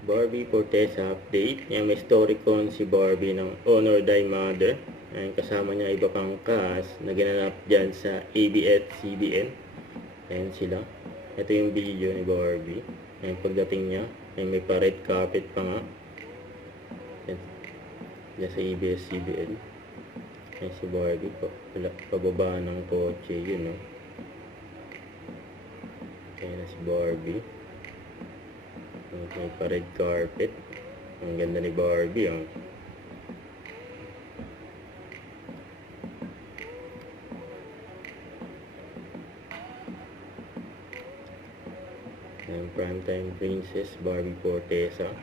Barbie Fortesa update. Yan, may story con si Barbie ng Honor Thy Mother. Ayan, kasama niya iba pang cast na ginanap dyan sa ABS-CBN. Ayan sila. Ito yung video ni Barbie. Ayan, pagdating niya. Ayan, may pa-red carpet pa nga. Ayan, dyan sa ABS-CBN. Ayan si Barbie. Pababa ng kotse. Yun, no? Ayan na si Barbie. May pa-red carpet. Ang ganda ni Barbie, oh. Ayan, primetime princess Barbie Fortesa.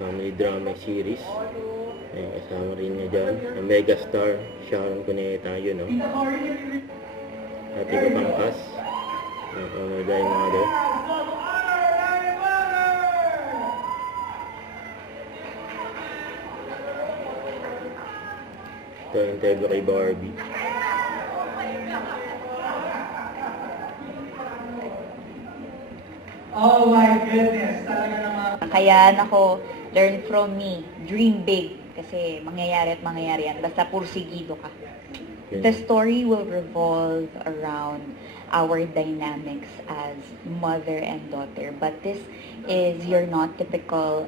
Family drama series. Ayan, kasama rin niya dyan. Ang megastar Sharon Cuneta, yun, oh. At iba pang cast. Ayan, Honor Thy Mother. Ito yung interview kay Barbie. Oh my goodness, talaga naman. Kaya nako, learn from me, dream big, kasi mangyayari at mangyayari yan, basta pursigido ka. The story will revolve around our dynamics as mother and daughter, but this is your not typical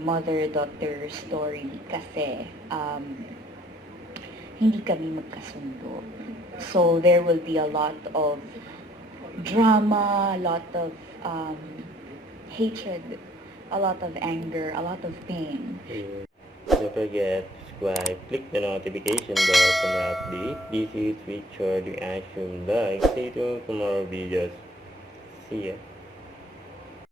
mother-daughter story kasi hindi kami magkasundo. So there will be a lot of drama, a lot of hatred, a lot of anger, a lot of pain. Don't forget, subscribe, click the notification bell for the update. This is Richard Reaction Live. Stay tuned for more videos. See ya.